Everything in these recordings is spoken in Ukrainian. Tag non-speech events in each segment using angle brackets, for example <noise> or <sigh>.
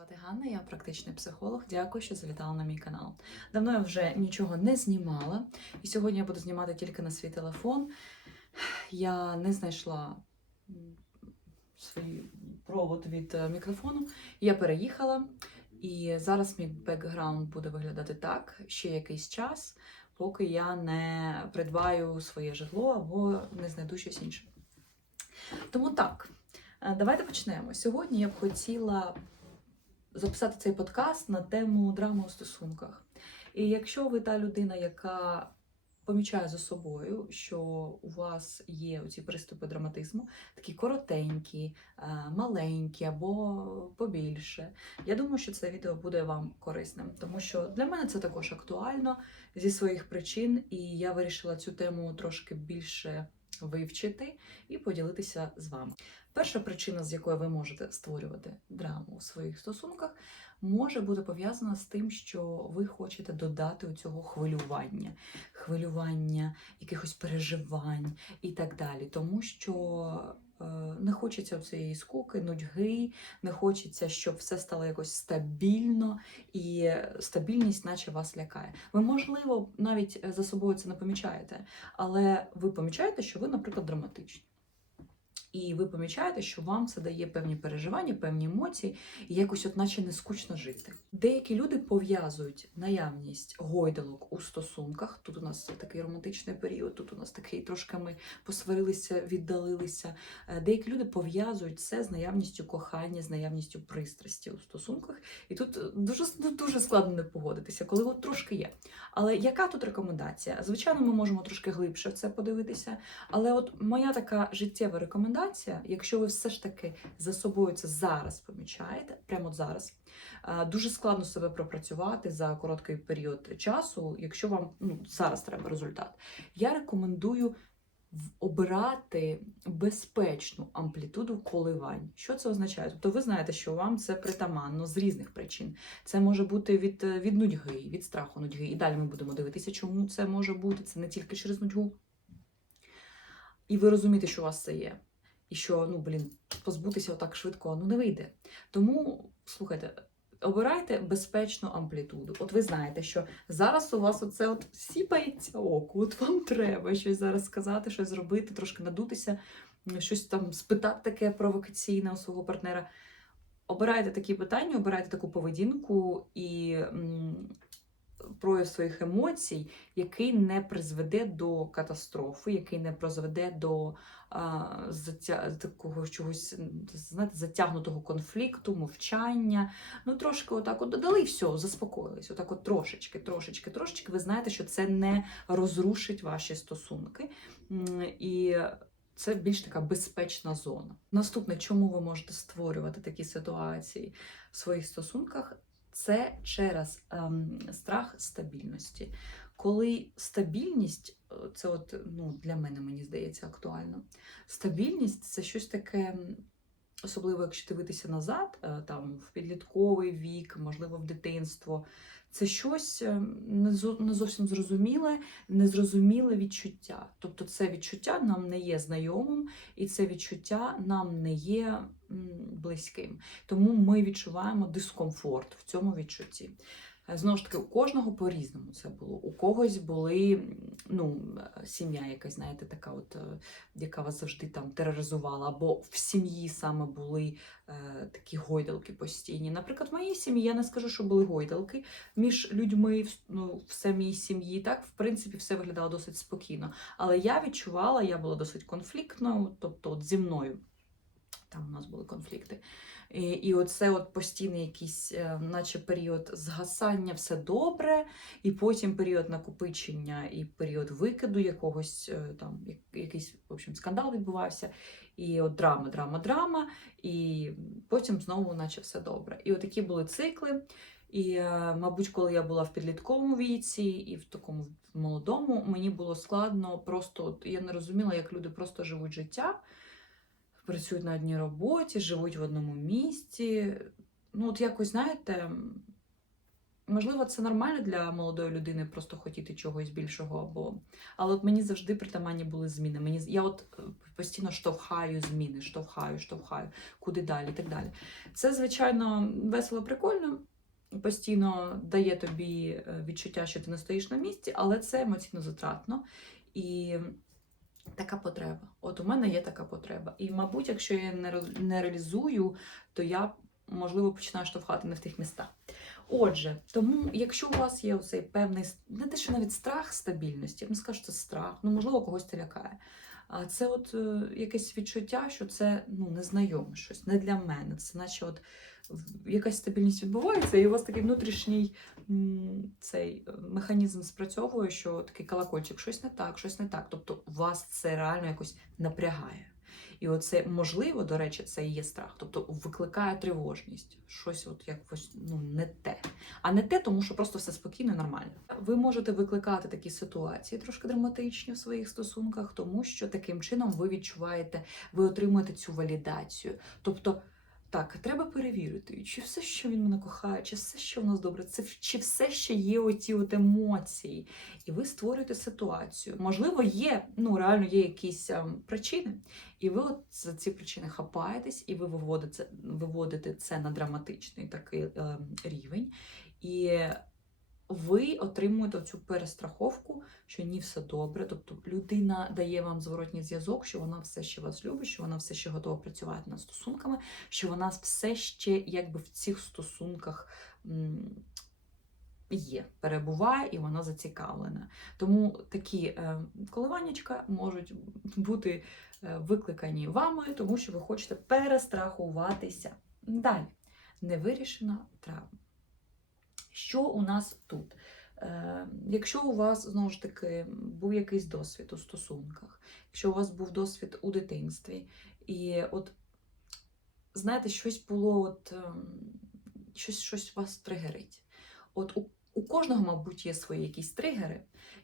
звати Ганна, я практичний психолог. Дякую, що завітала на мій канал. Давно я вже нічого не знімала, і сьогодні я буду знімати тільки на свій телефон. Я не знайшла свій провод від е, мікрофону. Я переїхала, і зараз мій бекграунд буде виглядати так ще якийсь час, поки я не придбаю своє житло або не знайду щось інше. Тому так, е, давайте почнемо. Сьогодні я б хотіла записати цей подкаст на тему драми у стосунках. І якщо ви та людина, яка помічає за собою, що у вас є ці приступи драматизму, такі коротенькі, е, маленькі або побільше, я думаю, що це відео буде вам корисним, тому що для мене це також актуально зі своїх причин, і я вирішила цю тему трошки більше вивчити і поділитися з вами. Перша причина, з якої ви можете створювати драму у своїх стосунках, може бути пов'язана з тим, що ви хочете додати у цього хвилювання, хвилювання, якихось переживань і так далі. Тому що е, не хочеться цієї скуки, нудьги, не хочеться, щоб все стало якось стабільно, і стабільність, наче вас лякає. Ви, можливо, навіть за собою це не помічаєте, але ви помічаєте, що ви, наприклад, драматичні. І ви помічаєте, що вам це дає певні переживання, певні емоції, і якось, от наче не скучно жити. Деякі люди пов'язують наявність гойдалок у стосунках. Тут у нас такий романтичний період, тут у нас такий трошки ми посварилися, віддалилися. Е, Деякі люди пов'язують це з наявністю кохання, з наявністю пристрасті у стосунках. І тут е, дуже дуже складно не погодитися, коли от трошки є. Але яка тут рекомендація? Звичайно, ми можемо трошки глибше в це подивитися. Але от моя така життєва рекомендація, якщо ви все ж таки за собою це зараз помічаєте, прямо от зараз, е, дуже складно себе пропрацювати за короткий період часу, якщо вам ну, зараз треба результат. Я рекомендую обирати безпечну амплітуду коливань. Що це означає? Тобто ви знаєте, що вам це притаманно з різних причин. Це може бути від, від нудьги, від страху нудьги. І далі ми будемо дивитися, чому це може бути. Це не тільки через нудьгу. І ви розумієте, що у вас це є. І що, ну, блін, позбутися отак швидко ну, не вийде. Тому, слухайте, обирайте безпечну амплітуду. От ви знаєте, що зараз у вас оце от сіпається око, от вам треба щось зараз сказати, щось зробити, трошки надутися, щось там спитати таке провокаційне у свого партнера. Обирайте такі питання, обирайте таку поведінку і прояв своїх емоцій, який не призведе до катастрофи, який не призведе до а, затя... такого чогось знаєте, затягнутого конфлікту, мовчання. Ну, трошки отак от додали і все, заспокоїлись. Отак от трошечки, трошечки, трошечки. Ви знаєте, що це не розрушить ваші стосунки. І це більш така безпечна зона. Наступне, чому ви можете створювати такі ситуації в своїх стосунках, це через ем, страх стабільності. Коли стабільність, е, це от ну, для мене мені здається актуально. Стабільність це щось таке, особливо якщо дивитися назад, е, там в підлітковий вік, можливо, в дитинство. Це щось е, не зо- зовсім зрозуміле, незрозуміле відчуття. Тобто, це відчуття нам не є знайомим, і це відчуття нам не є близьким. Тому ми відчуваємо дискомфорт в цьому відчутті. Знову ж таки, у кожного по-різному це було. У когось були ну, сім'я, якась, знаєте, така, от, е, яка вас завжди там тероризувала, або в сім'ї саме були е, такі гойдалки постійні. Наприклад, в моїй сім'ї я не скажу, що були гойдалки між людьми ну, в самій сім'ї. Так, в принципі, все виглядало досить спокійно. Але я відчувала, я була досить конфліктною, тобто от зі мною. Там у нас були конфлікти. І, і оце от постійний якийсь, е, наче період згасання, все добре, і потім період накопичення і період викиду якогось е, там, якийсь в общем, скандал відбувався. І от драма, драма, драма, і потім знову, наче все добре. І от такі були цикли. І, е, мабуть, коли я була в підлітковому віці і в такому молодому, мені було складно просто я не розуміла, як люди просто живуть життя, працюють на одній роботі, живуть в одному місці. Ну, от якось, знаєте, Можливо, це нормально для молодої людини просто хотіти чогось більшого, або але от мені завжди притаманні були зміни. Мені я от е, постійно штовхаю зміни, штовхаю, штовхаю, куди далі, і так далі. Це звичайно весело, прикольно. Постійно дає тобі е, відчуття, що ти не стоїш на місці, але це емоційно затратно і така потреба. От у мене є така потреба. І, мабуть, якщо я не, ре- не реалізую, то я можливо починаю штовхати не в тих містах. Отже, тому, якщо у вас є оцей певний не те, що навіть страх стабільності, я не скажу, що це страх, ну можливо, когось це лякає. А це от е, якесь відчуття, що це ну незнайоме щось, не для мене. Це наче от якась стабільність відбувається, і у вас такий внутрішній цей е, механізм спрацьовує, що такий колокольчик, щось не так, щось не так. Тобто вас це реально якось напрягає. І оце можливо, до речі, це і є страх, тобто викликає тривожність, щось от якось ну не те, а не те, тому що просто все спокійно нормально. Ви можете викликати такі ситуації трошки драматичні в своїх стосунках, тому що таким чином ви відчуваєте, ви отримуєте цю валідацію. Тобто. Так, треба перевірити, чи все, що він мене кохає, чи все, що в нас добре, це чи все ще є оті от емоції, і ви створюєте ситуацію. Можливо, є, ну реально є якісь а, причини, і ви от за ці причини хапаєтесь, і ви виводите, виводите це на драматичний такий ем, рівень. І ви отримуєте цю перестраховку, що ні, все добре. Тобто людина дає вам зворотній зв'язок, що вона все ще вас любить, що вона все ще готова працювати над стосунками, що вона все ще якби в цих стосунках. Є, перебуває і вона зацікавлена. Тому такі е, коливаннячка можуть бути е, викликані вами, тому що ви хочете перестрахуватися. Далі, невирішена травма. Що у нас тут? Е, якщо у вас знову ж таки був якийсь досвід у стосунках, якщо у вас був досвід у дитинстві, і от знаєте, щось було, от ем, щось, щось вас тригерить. От у, у кожного, мабуть, є свої якісь тригери,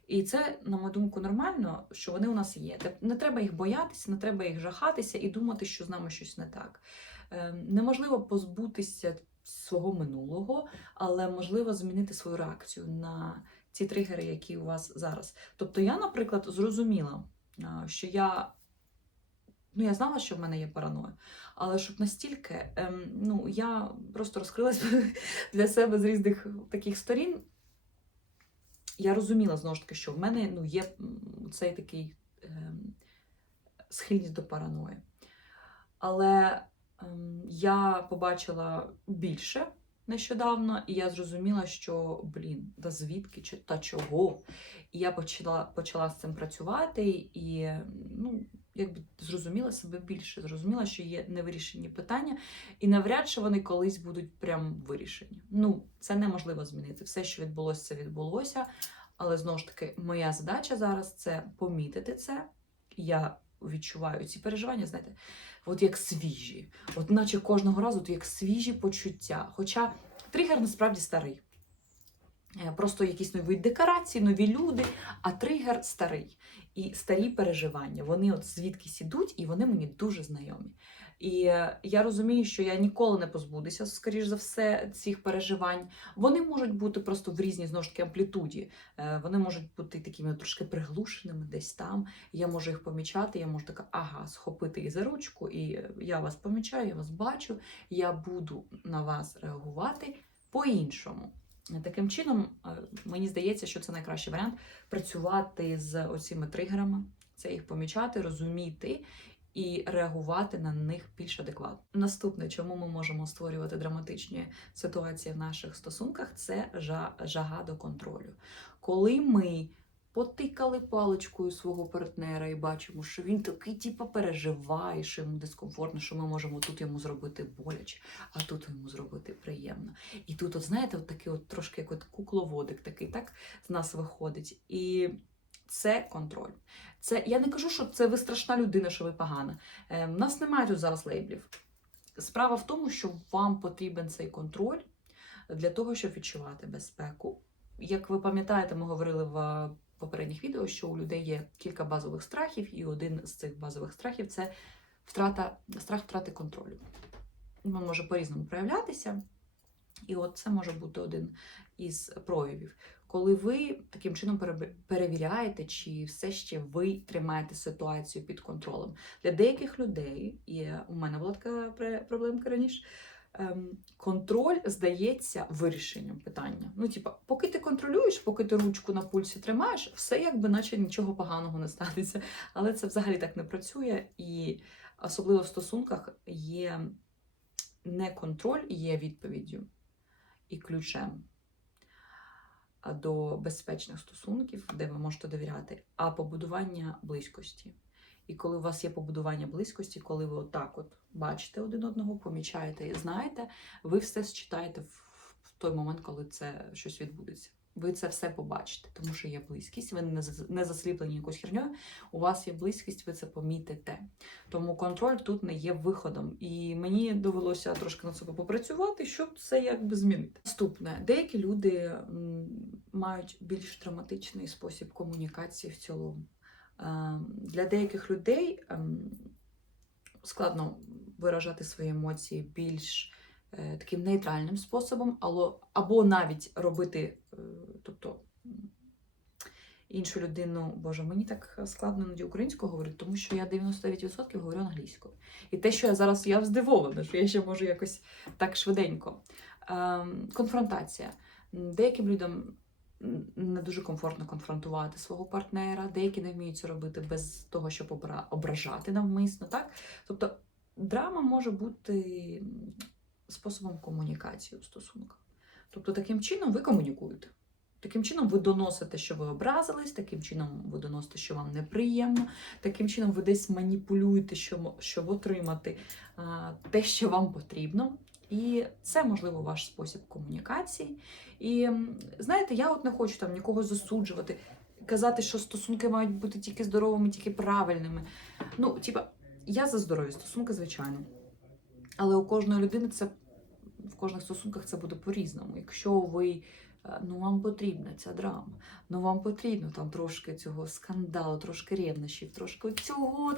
і це, на мою думку, нормально, що вони у нас є. Не треба їх боятися, не треба їх жахатися і думати, що з нами щось не так. Ем, Неможливо позбутися свого минулого, але можливо змінити свою реакцію на ці тригери, які у вас зараз. Тобто, я, наприклад, зрозуміла, що я. Ну, я знала, що в мене є параноя, але щоб настільки, ем, ну, я просто розкрилась <laughs> для себе з різних таких сторін. Я розуміла знову ж таки, що в мене ну, є цей такий ем, схильність до параної. Але я побачила більше нещодавно, і я зрозуміла, що блін, да звідки чи та чого. І я почала, почала з цим працювати, і ну, якби зрозуміла себе більше, зрозуміла, що є невирішені питання, і навряд чи вони колись будуть прям вирішені. Ну, це неможливо змінити. Все, що відбулося, це відбулося. Але знову ж таки, моя задача зараз це помітити це. Я відчуваю ці переживання, знаєте, от як свіжі, от наче кожного разу то як свіжі почуття. Хоча тригер насправді старий. Е, Просто якісь нові декорації, нові люди, а тригер старий. І старі переживання. Вони от звідкись ідуть, і вони мені дуже знайомі. І е, я розумію, що я ніколи не позбудуся, скоріш за все, цих переживань. Вони можуть бути просто в різній знову ж таки амплітуді. Е, Вони можуть бути такими трошки приглушеними десь там. Я можу їх помічати, я можу така, ага, схопити їх за ручку, і е, я вас помічаю, я вас бачу, я буду на вас реагувати по-іншому. Таким чином, мені здається, що це найкращий варіант працювати з оціми тригерами, це їх помічати, розуміти і реагувати на них більш адекватно. Наступне, чому ми можемо створювати драматичні ситуації в наших стосунках, це жага до контролю. Коли ми потикали паличкою свого партнера і бачимо, що він такий, типу, переживає, що йому дискомфортно, що ми можемо тут йому зробити боляче, а тут йому зробити приємно. І тут, от знаєте, от такий от трошки як от кукловодик такий, так з нас виходить. І це контроль. Це я не кажу, що це ви страшна людина, що ви погана. Е, в нас немає тут зараз лейблів. Справа в тому, що вам потрібен цей контроль для того, щоб відчувати безпеку. Як ви пам'ятаєте, ми говорили в попередніх відео, що у людей є кілька базових страхів, і один з цих базових страхів це втрата, страх втрати контролю. Він може по-різному проявлятися. І от це може бути один із проявів. Коли ви таким чином перевіряєте, чи все ще ви тримаєте ситуацію під контролем. Для деяких людей, і у мене була така проблемка раніше, ем, контроль здається вирішенням питання. Ну, типа, поки ти контролюєш, поки ти ручку на пульсі тримаєш, все якби наче нічого поганого не станеться. Але це взагалі так не працює, і особливо в стосунках є не контроль, є відповіддю і ключем до безпечних стосунків, де ви можете довіряти, а побудування близькості. І коли у вас є побудування близькості, коли ви отак от бачите один одного, помічаєте і знаєте, ви все считаєте в той момент, коли це щось відбудеться. Ви це все побачите, тому що є близькість, ви не зас- не засліплені якоюсь херньою, у вас є близькість, ви це помітите. Тому контроль тут не є виходом. І мені довелося трошки над собою попрацювати, щоб це якби змінити. Наступне, деякі люди мають більш драматичний спосіб комунікації в цілому. Е, Для деяких людей ем, складно виражати свої емоції більш е, таким нейтральним способом, або, навіть робити, тобто іншу людину, боже, мені так складно іноді українською говорити, тому що я 99% говорю англійською. І те, що я зараз я здивована, що я ще можу якось так швиденько. Ем, конфронтація. Деяким людям не дуже комфортно конфронтувати свого партнера, деякі не вміють це робити без того, щоб ображати навмисно. Так? Тобто драма може бути способом комунікації у стосунках. Тобто, таким чином ви комунікуєте. Таким чином ви доносите, що ви образились, таким чином ви доносите, що вам неприємно, таким чином ви десь маніпулюєте, щоб, отримати те, що вам потрібно. І це, можливо, ваш спосіб комунікації. І знаєте, я от не хочу там нікого засуджувати, казати, що стосунки мають бути тільки здоровими, тільки правильними. Ну, типа, я за здорові стосунки, звичайно. Але у кожної людини це в кожних стосунках це буде по-різному. Якщо ви е, ну вам потрібна ця драма, ну вам потрібно там трошки цього скандалу, трошки ревнощів, трошки цього.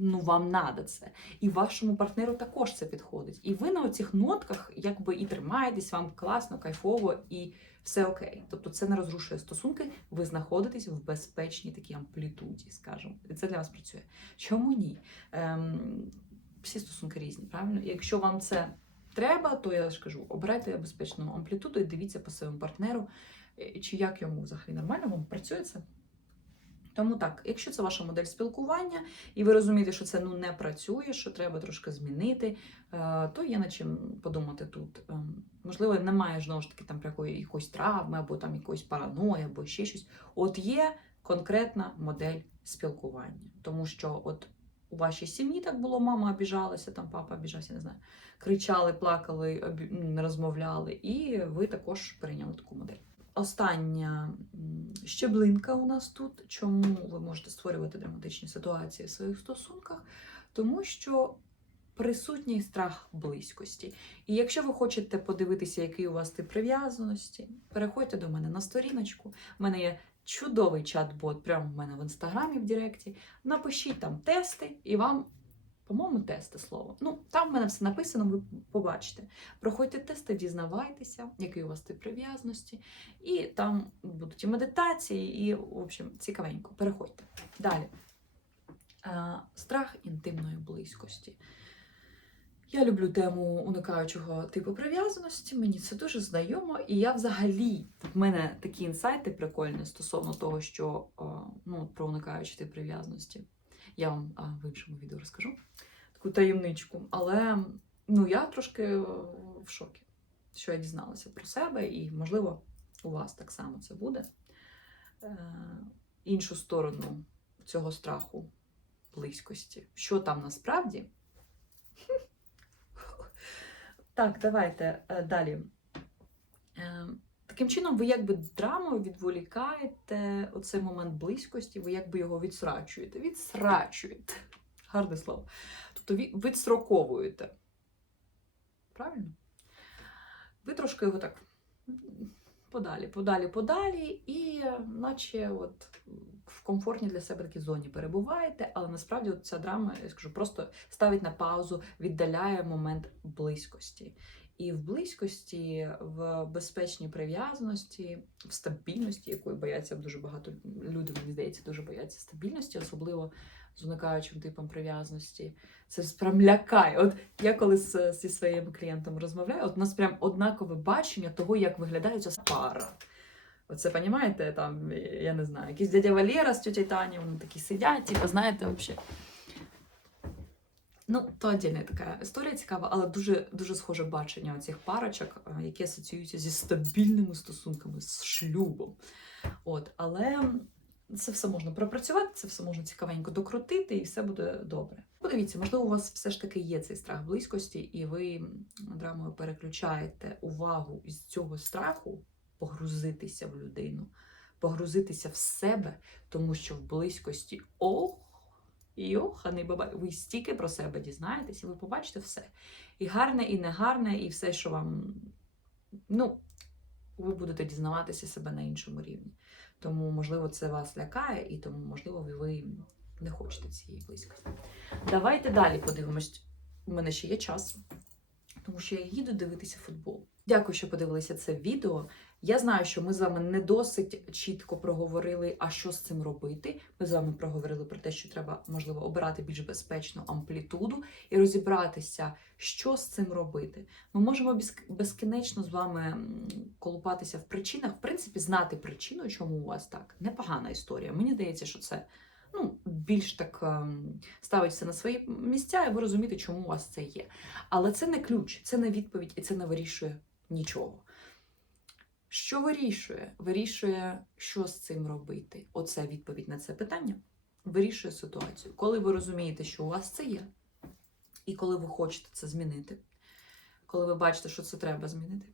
Ну вам надо це. І вашому партнеру також це підходить. І ви на оцих нотках якби і тримаєтесь, вам класно, кайфово і все окей. Тобто це не розрушує стосунки, ви знаходитесь в безпечній такій амплітуді, скажімо. І це для вас працює. Чому ні? Ем, всі стосунки різні, правильно? Якщо вам це треба, то я ж кажу, обирайте безпечну амплітуду і дивіться по своєму партнеру, е, чи як йому взагалі нормально, вам працює це. Тому так, якщо це ваша модель спілкування, і ви розумієте, що це ну не працює, що треба трошки змінити, е, то є над чим подумати тут. Ем, Можливо, немає знову ж таки там якоїсь травми, або там якоїсь параної, або ще щось. От є конкретна модель спілкування, тому що от у вашій сім'ї так було, мама обіжалася, там папа обіжався, не знаю, кричали, плакали, м, розмовляли, і ви також прийняли таку модель. Остання щеблинка у нас тут. Чому ви можете створювати драматичні ситуації в своїх стосунках? Тому що присутній страх близькості. І якщо ви хочете подивитися, який у вас тип прив'язаності, переходьте до мене на сторіночку. У мене є чудовий чат-бот прямо в мене в інстаграмі в Директі. Напишіть там тести, і вам, по-моєму, тести слово. Ну, там в мене все написано, ви побачите. Проходьте тести, дізнавайтеся, який у вас тип прив'язаності. І там будуть і медитації, і, в общем, цікавенько. Переходьте. Далі. Е, Страх інтимної близькості. Я люблю тему уникаючого типу прив'язаності, мені це дуже знайомо, і я взагалі в мене такі інсайти прикольні стосовно того, що е, ну, про уникаючий тип прив'язаності. Я вам в іншому відео розкажу таку таємничку. Але ну, я трошки е, в шокі, що я дізналася про себе, і, можливо, у вас так само це буде. Е, іншу сторону цього страху близькості. Що там насправді? Так, давайте е, далі. Е, Таким чином, ви якби драмою відволікаєте оцей момент близькості, ви якби його відсрачуєте. Відсрачуєте. Гарне слово. Тобто ві- відстроковуєте. Правильно? Ви трошки його так подалі, подалі, подалі, і наче от в комфортній для себе такій зоні перебуваєте, але насправді от ця драма, я скажу, просто ставить на паузу, віддаляє момент близькості. І в близькості, в безпечній прив'язаності, в стабільності, якої бояться дуже багато людей, мені здається, дуже бояться стабільності, особливо з уникаючим типом прив'язаності. Це прям лякає. От я коли з, зі своїм клієнтом розмовляю, от у нас прям однакове бачення того, як виглядає ця пара. Оце, понімаєте, там, я не знаю, якийсь дядя Валера з тетя Тані, вони такі сидять, типу, знаєте, взагалі. Ну, то отдільна така історія цікава, але дуже дуже схоже бачення оцих парочок, е, які асоціюються зі стабільними стосунками, з шлюбом. От, але це все можна пропрацювати, це все можна цікавенько докрутити, і все буде добре. Подивіться, можливо, у вас все ж таки є цей страх близькості, і ви драмою переключаєте увагу із цього страху погрузитися в людину, погрузитися в себе, тому що в близькості ох. Йоханий баба, ви стільки про себе дізнаєтесь, і ви побачите все. І гарне, і негарне, і все, що вам. Ну, ви будете дізнаватися себе на іншому рівні. Тому, можливо, це вас лякає, і тому, можливо, ви не хочете цієї близькості. Давайте далі подивимось. У мене ще є час, тому що я їду дивитися футбол. Дякую, що подивилися це відео. Я знаю, що ми з вами не досить чітко проговорили, а що з цим робити. Ми з вами проговорили про те, що треба, можливо, обирати більш безпечну амплітуду і розібратися, що з цим робити. Ми можемо безкінечно з вами колупатися в причинах, в принципі, знати причину, чому у вас так. Непогана історія. Мені здається, що це ну, більш так ем, ставить на свої місця, і ви розумієте, чому у вас це є. Але це не ключ, це не відповідь, і це не вирішує нічого. Що вирішує? Вирішує, що з цим робити. Оце відповідь на це питання. Вирішує ситуацію. Коли ви розумієте, що у вас це є, і коли ви хочете це змінити, коли ви бачите, що це треба змінити,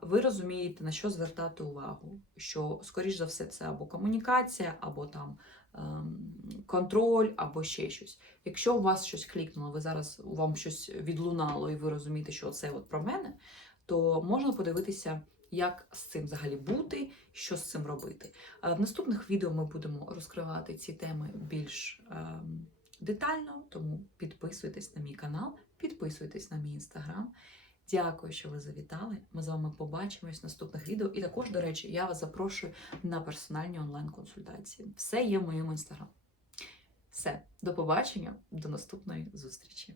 ви розумієте, на що звертати увагу. Що, скоріш за все, це або комунікація, або там контроль, або ще щось. Якщо у вас щось клікнуло, ви зараз вам щось відлунало, і ви розумієте, що це от про мене, то можна подивитися, як з цим взагалі бути, що з цим робити. В наступних відео ми будемо розкривати ці теми більш ем, детально, тому підписуйтесь на мій канал, підписуйтесь на мій інстаграм. Дякую, що ви завітали. Ми з вами побачимось в наступних відео. І також, до речі, я вас запрошую на персональні онлайн-консультації. Все є в моєму інстаграм. Все, до побачення, до наступної зустрічі.